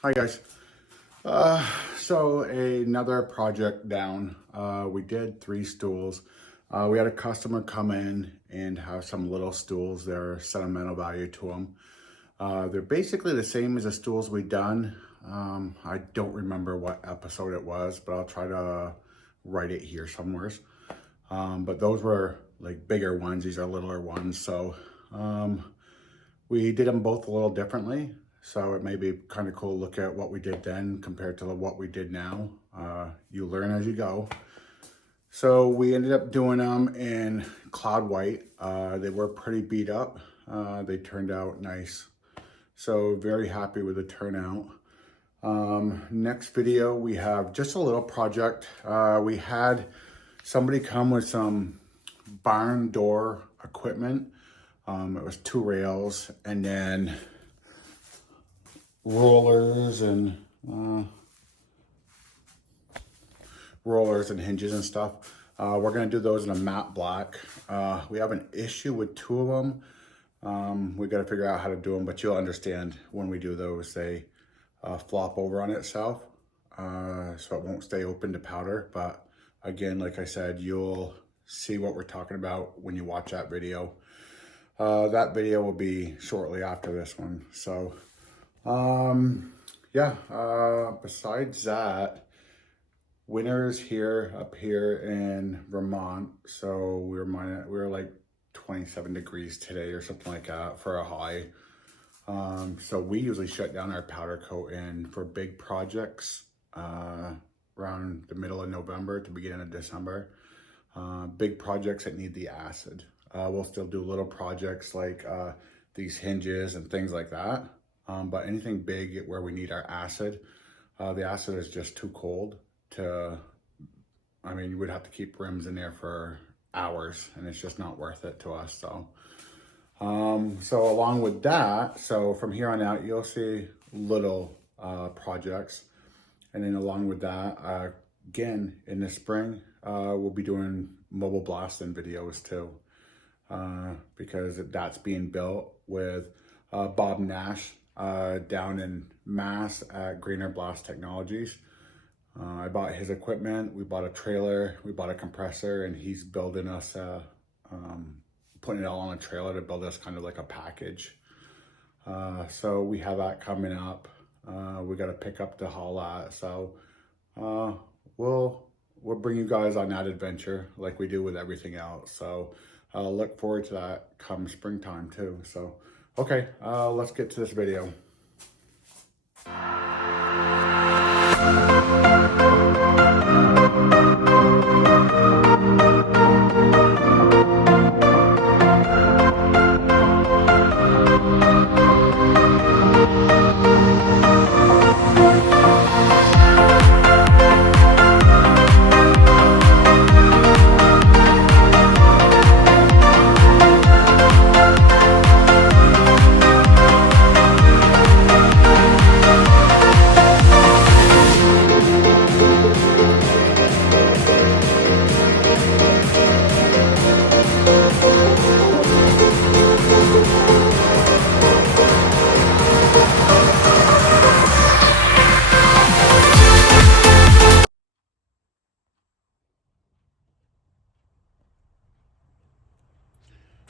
Hi guys. So another project down. We did 3 stools. We had a customer come in and have some little stools. They're sentimental value to them. They're basically the same as the stools we done. I don't remember what episode it was, but I'll try to write it here somewhere. But those were like bigger ones. These are littler ones. So we did them both a little differently. So it may be kind of cool to look at what we did then compared to what we did now. You learn as you go. So we ended up doing them in cloud white. They were pretty beat up. They turned out nice. So very happy with the turnout. Next video, we have just a little project. We had somebody come with some barn door equipment. It was 2 rails and then rollers and hinges and stuff. We're gonna do those in a matte black. We have an issue with 2 of them. We got to figure out how to do them, but you'll understand when we do those. They flop over on itself, so it won't stay open to powder. But again, like I said, you'll see what we're talking about when you watch that video. That video will be shortly after this one. So yeah, besides that, winter's here up here in Vermont. So we were like 27 degrees today or something like that for a high. So we usually shut down our powder coating for big projects around the middle of November to beginning of December. Big projects that need the acid. We'll still do little projects like these hinges and things like that. But anything big where we need our acid, the acid is just too cold to, I mean, you would have to keep rims in there for hours and it's just not worth it to us. So, so along with that, so from here on out, you'll see little projects. And then along with that, again, in the spring, we'll be doing mobile blasting videos too, because that's being built with Bob Nash down in Mass at Greener Blast Technologies. I bought his equipment, we bought a trailer, we bought a compressor, and he's building us, putting it all on a trailer to build us kind of like a package. So we have that coming up. We got to pick up to haul at. So we'll bring you guys on that adventure like we do with everything else. So I'll look forward to that come springtime too. So, okay, let's get to this video.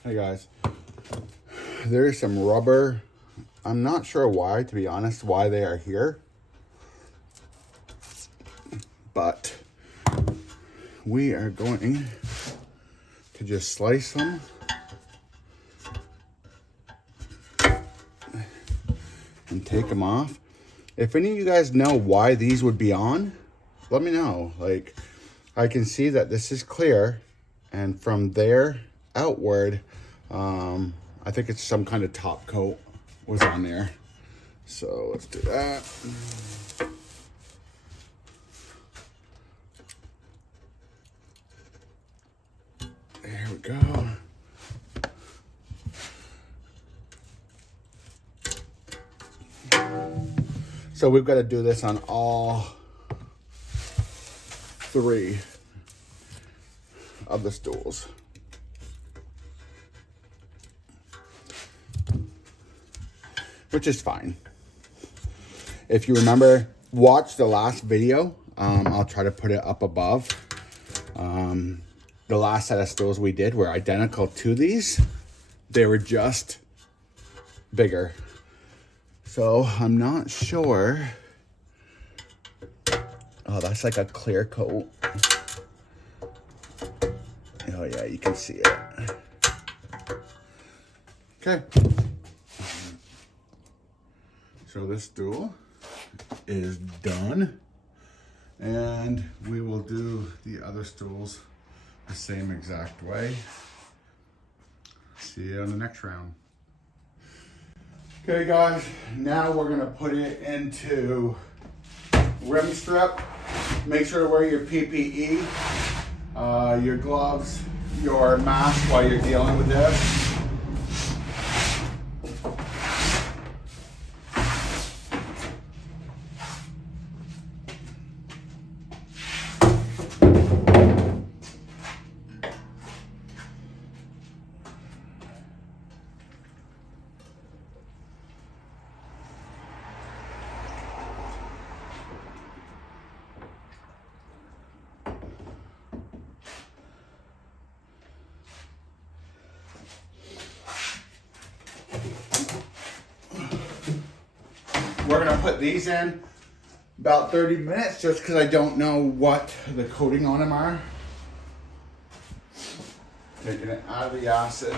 Hey guys, there's some rubber. I'm not sure why, to be honest, why they are here. But we are going to just slice them. And take them off. If any of you guys know why these would be on, let me know. Like, I can see that this is clear, and from there outward, I think it's some kind of top coat was on there. So let's do that. There we go. So we've got to do this on all 3 of the stools. Which is fine. If you remember, watch the last video. I'll try to put it up above. The last set of stools we did were identical to these. They were just bigger. So I'm not sure. Oh, that's like a clear coat. Oh yeah, you can see it. Okay. So this stool is done. And we will do the other stools the same exact way. See you on the next round. Okay guys, now we're gonna put it into rim strip. Make sure to wear your PPE, your gloves, your mask while you're dealing with this. We're gonna put these in about 30 minutes just because I don't know what the coating on them are. Taking it out of the acid.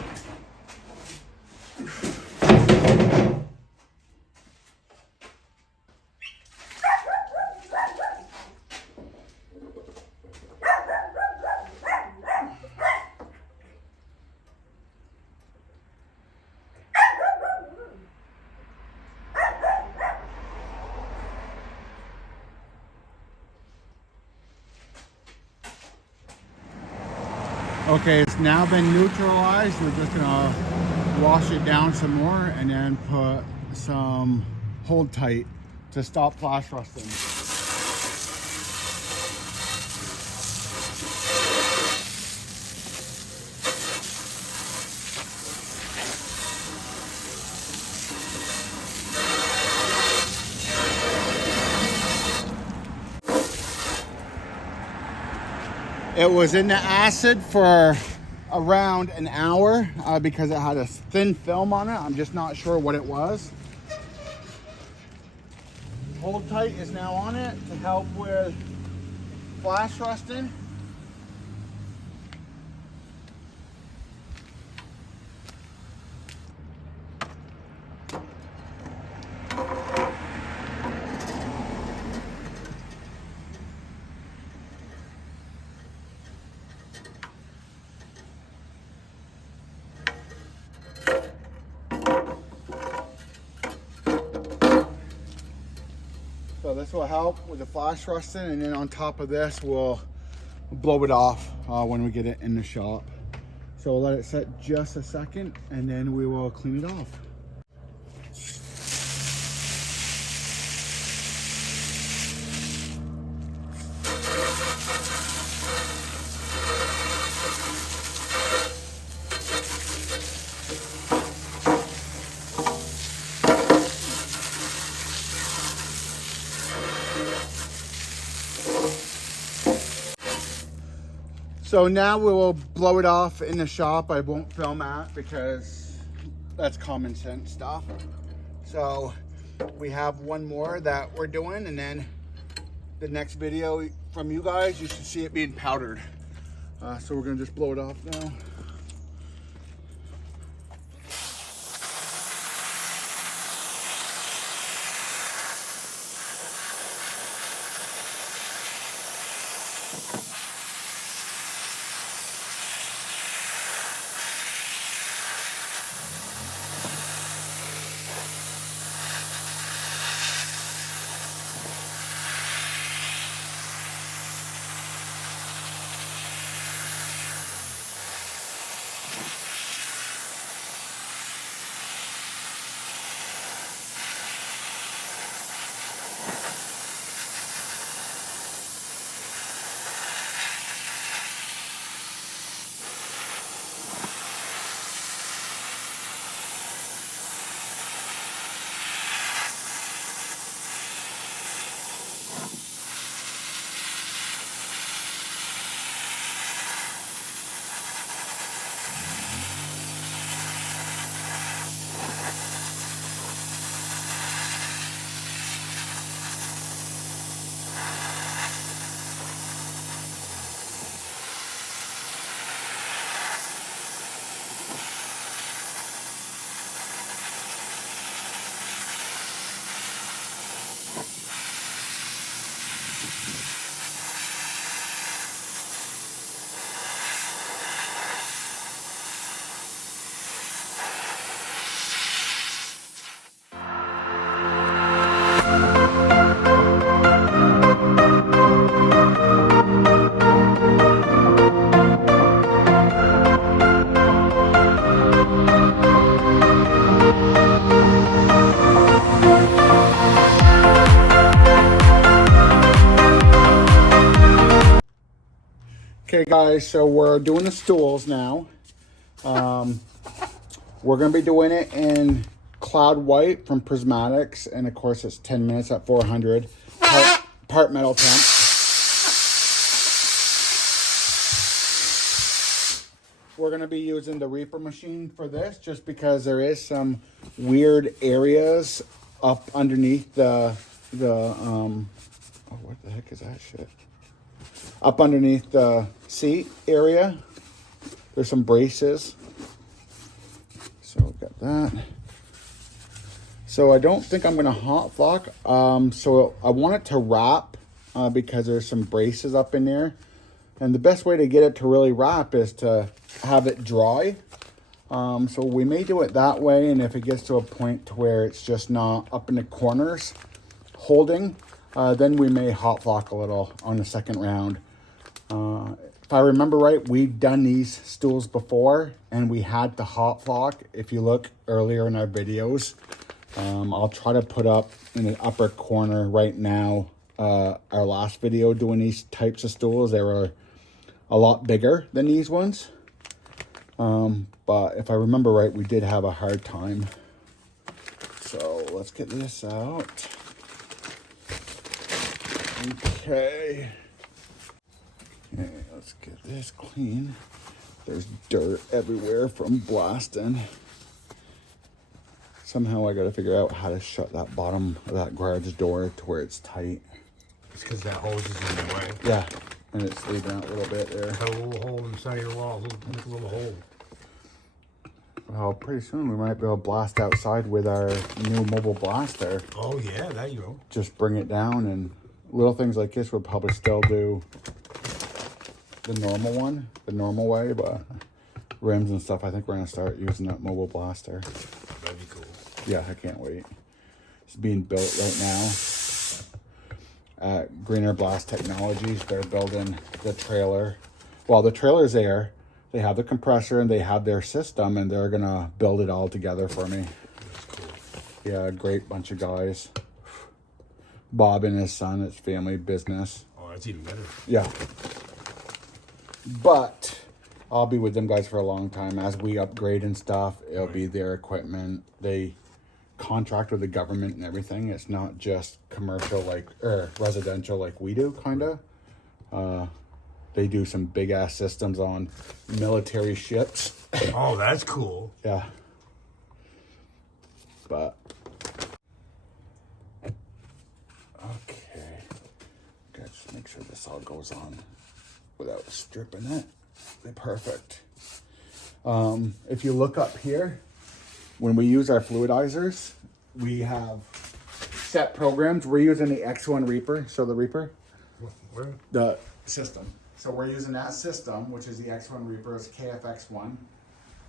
Okay, it's now been neutralized. We're just gonna wash it down some more and then put some hold tight to stop flash rusting. It was in the acid for around an hour because it had a thin film on it. I'm just not sure what it was. Hold tight is now on it to help with flash rusting. So this will help with the flash rusting, and then on top of this, we'll blow it off when we get it in the shop. So we'll let it set just a second, and then we will clean it off. So now we will blow it off in the shop. I won't film that because that's common sense stuff. So we have one more that we're doing, and then the next video from you guys, you should see it being powdered. So we're gonna just blow it off now. Okay guys, so we're doing the stools now. We're gonna be doing it in Cloud White from Prismatics, and of course it's 10 minutes at 400, part metal temp. We're gonna be using the Reaper machine for this, just because there is some weird areas up underneath oh, what the heck is that shit? Up underneath the seat area, there's some braces. So we've got that. So I don't think I'm gonna hot flock. So I want it to wrap because there's some braces up in there. And the best way to get it to really wrap is to have it dry. So we may do it that way, and if it gets to a point to where it's just not up in the corners holding, then we may hot flock a little on the second round. If I remember right, we've done these stools before and we had to hot flock. If you look earlier in our videos, I'll try to put up in the upper corner right now our last video doing these types of stools. They were a lot bigger than these ones, but if I remember right, we did have a hard time. So let's get this out. Okay, let's get this clean. There's dirt everywhere from blasting. Somehow I gotta figure out how to shut that bottom of that garage door to where it's tight. It's because that hose is in the way. Yeah, and it's leaving out a little bit there. Cut a little hole in the side of your wall, make a little hole. Well, pretty soon we might be able to blast outside with our new mobile blaster. Oh yeah, there you go. Just bring it down, and little things like this would probably still do the normal one, the normal way, but rims and stuff, I think we're gonna start using that mobile blaster. That'd be cool. Yeah, I can't wait. It's being built right now at Greener Blast Technologies. They're building the trailer. Well, the trailer's there. They have the compressor and they have their system, and they're gonna build it all together for me. That's cool. Yeah, a great bunch of guys. Bob and his son, it's family business. Oh, that's even better. Yeah. But I'll be with them guys for a long time. As we upgrade and stuff, it'll be their equipment. They contract with the government and everything. It's not just commercial or residential like we do, kind of. They do some big ass systems on military ships. Oh, that's cool. Yeah. But okay, gotta just make sure this all goes on without stripping it. They're perfect. If you look up here, when we use our fluidizers, we have set programs. We're using the X1 Reaper. So the Reaper, Where? the system. So we're using that system, which is the X1 Reaper, it's KFX1.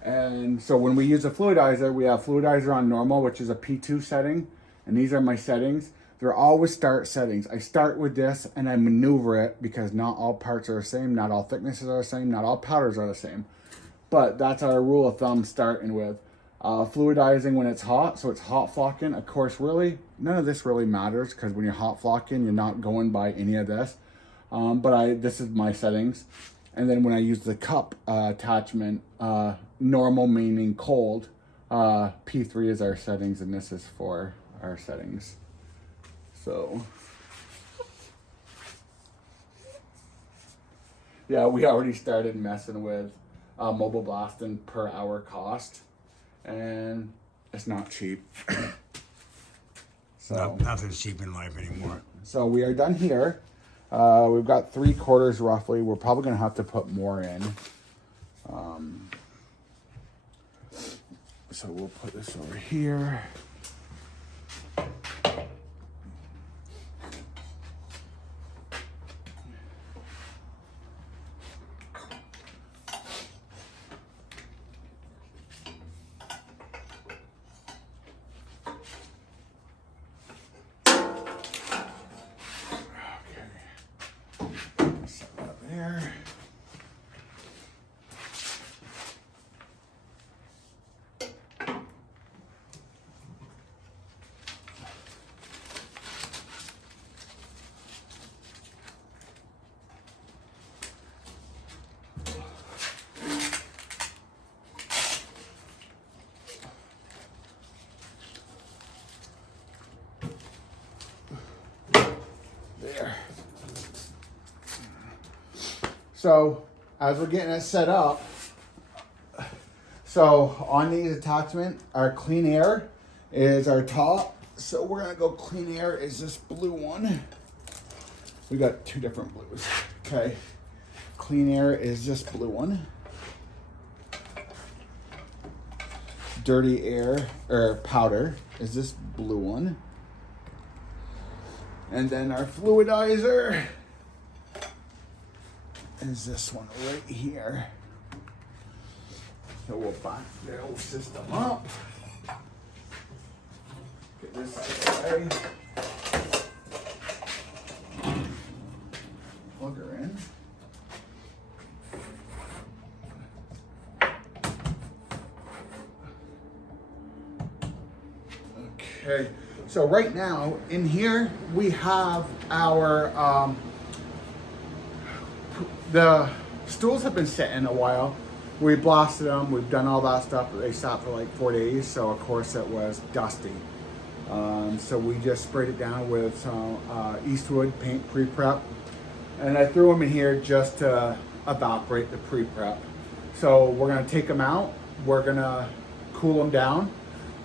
And so when we use a fluidizer, we have fluidizer on normal, which is a P2 setting. And these are my settings. They're always start settings. I start with this and I maneuver it because not all parts are the same. Not all thicknesses are the same. Not all powders are the same. But that's our rule of thumb starting with. Fluidizing when it's hot, so it's hot flocking. Of course, really, none of this really matters because when you're hot flocking, you're not going by any of this. But this is my settings. And then when I use the cup attachment, normal meaning cold, P3 is our settings, and this is for our settings. So, yeah, we already started messing with mobile blasting per hour cost, and it's not cheap. So nothing's cheap in life anymore. So we are done here. We've got 3/4 roughly. We're probably gonna have to put more in. So we'll put this over here. So as we're getting it set up, so on these attachments, our clean air is our top. So we're gonna go clean air is this blue one. We got two different blues. Okay. Clean air is this blue one. Dirty air or powder is this blue one. And then our fluidizer is this one right here. So we'll back the old system up. Get this out of the way. Plug her in. Okay, so right now in here we have our the stools have been sitting a while. We blasted them, we've done all that stuff, but they sat for like 4 days, so of course it was dusty. So we just sprayed it down with some Eastwood paint pre-prep, and I threw them in here just to evaporate the pre-prep. So we're gonna take them out, we're gonna cool them down,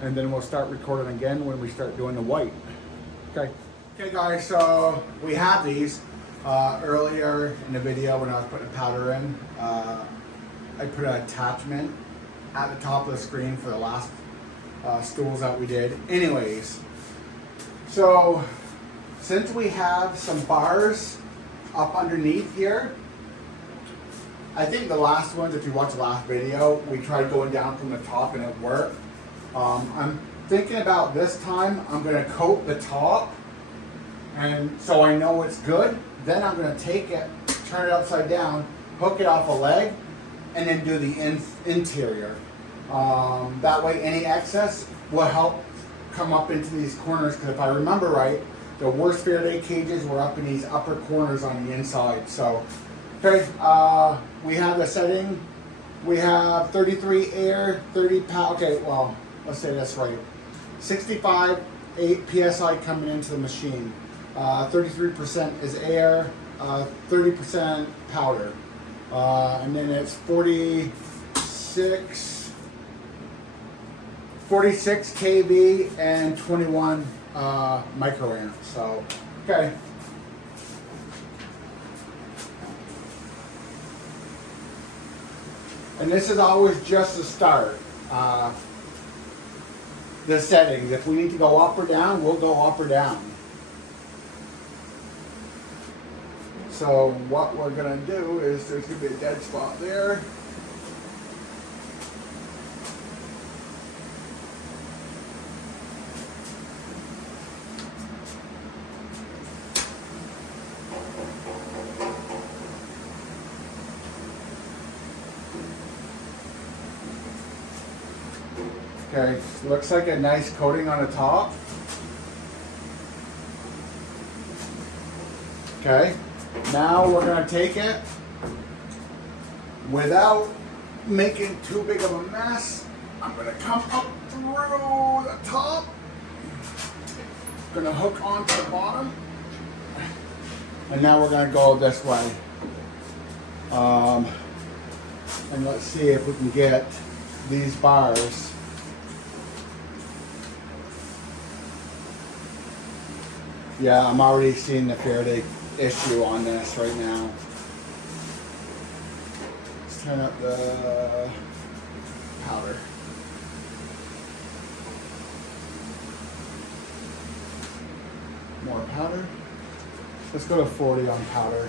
and then we'll start recording again when we start doing the white. Okay. Okay guys, so we have these earlier in the video when I was putting powder in. I put an attachment at the top of the screen for the last stools that we did. Anyways, so since we have some bars up underneath here, I think the last ones, if you watch the last video, we tried going down from the top and it worked. I'm thinking about this time, I'm gonna coat the top, and so I know it's good. Then I'm gonna take it, turn it upside down, hook it off a leg, and then do the interior. That way any excess will help come up into these corners, because if I remember right, the worst Faraday cages were up in these upper corners on the inside. So, okay, we have the setting. We have 33 air, 30 pound. Okay, well, let's say that's right. 65, 8 PSI coming into the machine. 33% is air, 30% powder. And then it's 46 kV and 21 microamps. So, okay. And this is always just the start. The settings. If we need to go up or down, we'll go up or down. So what we're gonna do is there's gonna be a dead spot there. Okay, looks like a nice coating on the top. Okay, now we're gonna take it without making too big of a mess. I'm gonna come up through the top, gonna hook onto the bottom, and now we're gonna go this way. And let's see if we can get these bars. Yeah, I'm already seeing the Faraday issue on this right now. Let's turn up the powder. More powder. Let's go to 40 on powder.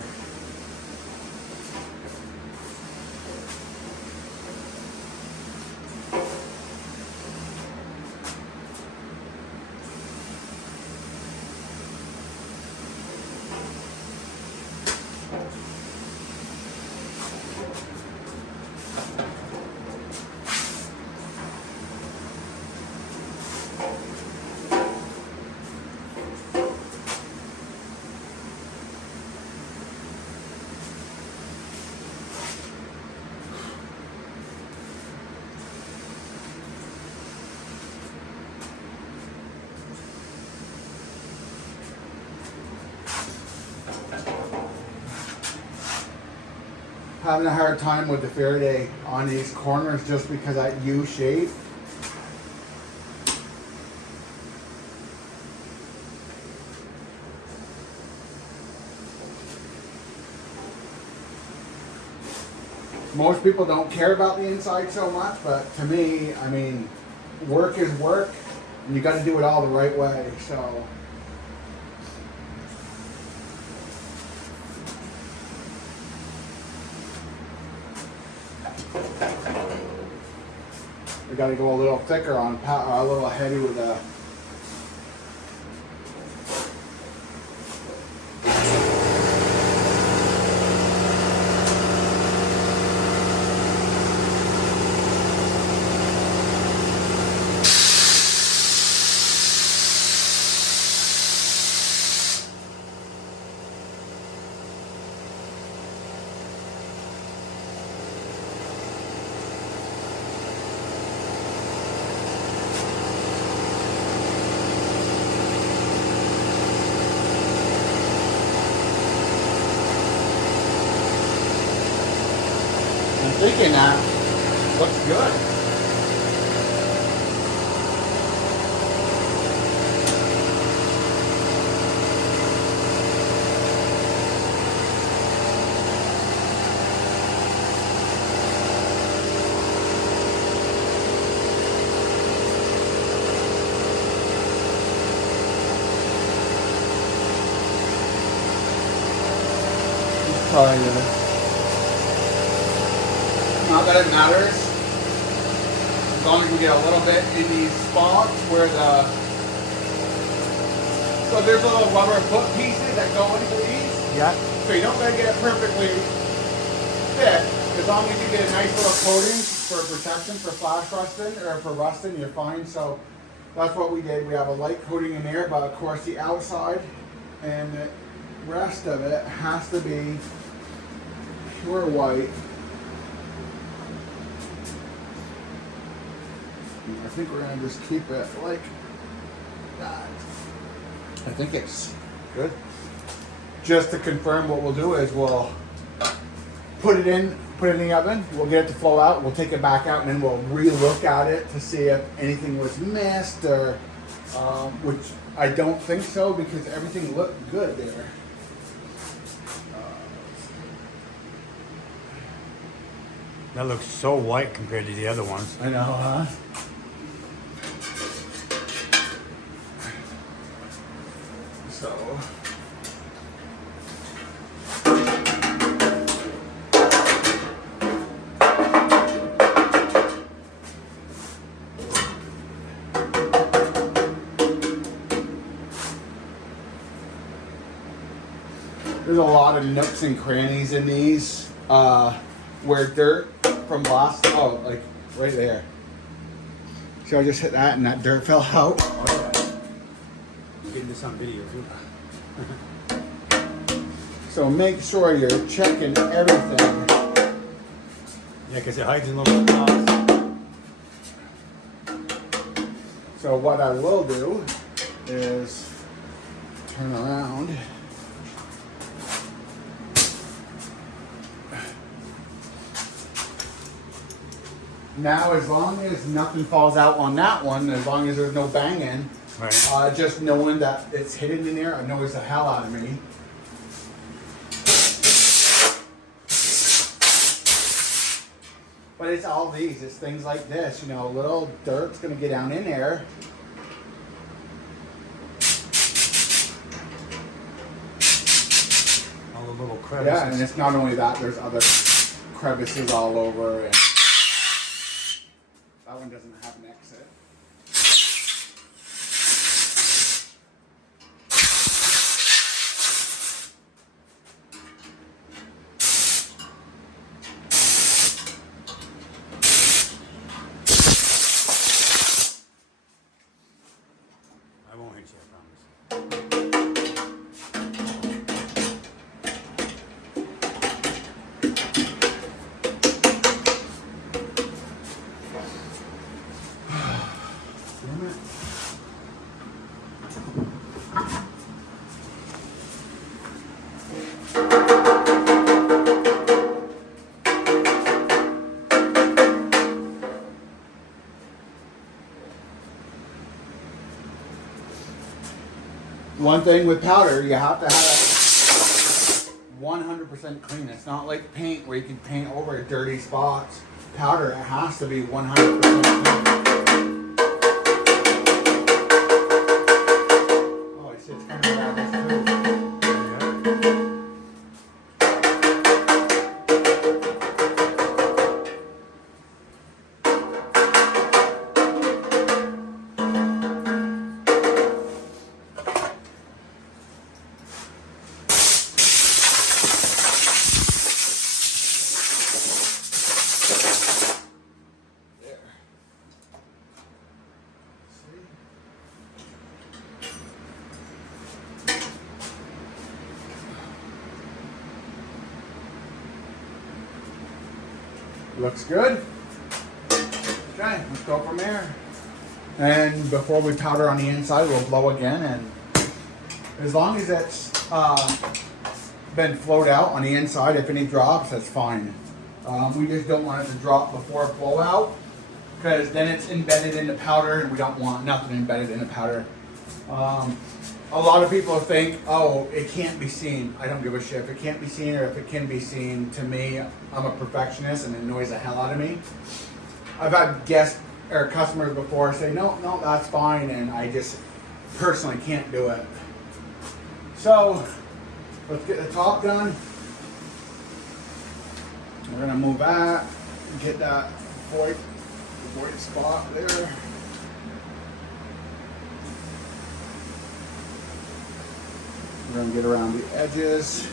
having a hard time with the Faraday on these corners just because that U shape. Most people don't care about the inside so much, but to me, I mean, work is work, and you got to do it all the right way. So, we got to go a little thicker on, a little heavy with the. Thinking that looks good. Try this. Not that it matters, as long as we get a little bit in these spots where so there's little rubber foot pieces that go into these. Yeah. So you don't gotta get it perfectly fit, as long as you get a nice little coating for protection, for flash rusting, or for rusting, you're fine. So that's what we did. We have a light coating in there, but of course the outside and the rest of it has to be pure white. I think we're gonna just keep it like that. I think it's good. Just to confirm, what we'll do is we'll put it in the oven. We'll get it to flow out. We'll take it back out, and then we'll re-look at it to see if anything was missed, or which I don't think so, because everything looked good there. That looks so white compared to the other ones. I know, huh? So there's a lot of nooks and crannies in these where dirt from last, oh, like right there. So I just hit that and that dirt fell out. I'm getting this on video too. So make sure you're checking everything. Yeah, because it hides in little spots. So what I will do is turn around. Now, as long as nothing falls out on that one, as long as there's no banging, Right. just knowing that it's hidden in there annoys the hell out of me. But it's all these, it's things like this, you know, a little dirt's gonna get down in there. All the little crevices. Yeah, and it's not only that, there's other crevices all over, and that one doesn't have an exit. I won't hit you, I promise. Damn it. one thing with powder, you have to have it 100% clean. It's not like paint where you can paint over dirty spots. Powder, it has to be 100% clean. Oh, I see it's coming out of this too. Looks good. Okay, let's go from there. And before we powder on the inside, we'll blow again. And as long as it's been flowed out on the inside, if any drops, that's fine. We just don't want it to drop before blowout, because then it's embedded in the powder, and we don't want nothing embedded in the powder. A lot of people think, oh, it can't be seen. I don't give a shit if it can't be seen or if it can be seen. To me, I'm a perfectionist and it annoys the hell out of me. I've had guests or customers before say, no, that's fine, and I just personally can't do it. So, let's get the top done. We're gonna move that, get that void spot there. We're going to get around the edges.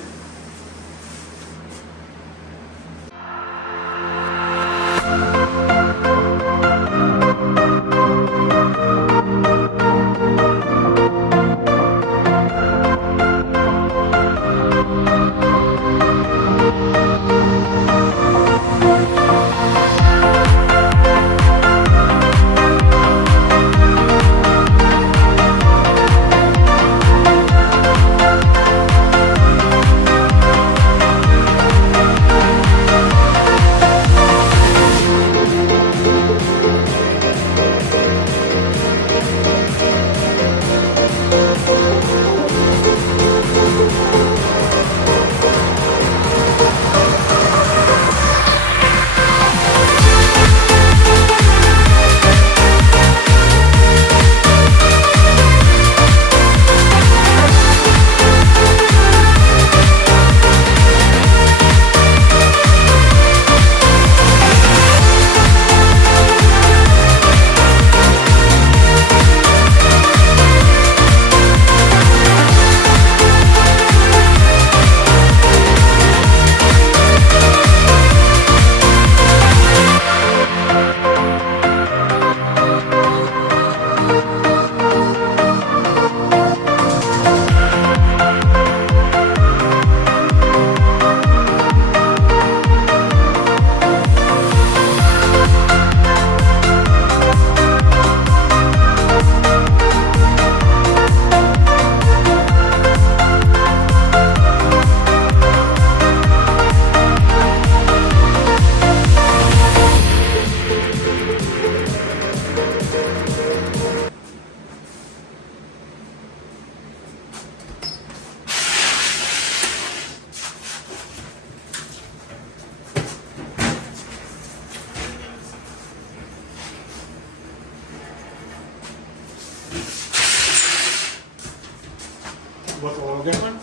Look a little different?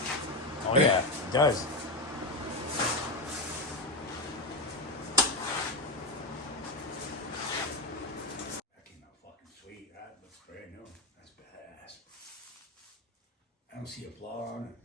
Oh yeah, it does. That came out fucking sweet. That looks brand new. That's badass. I don't see a flaw on it.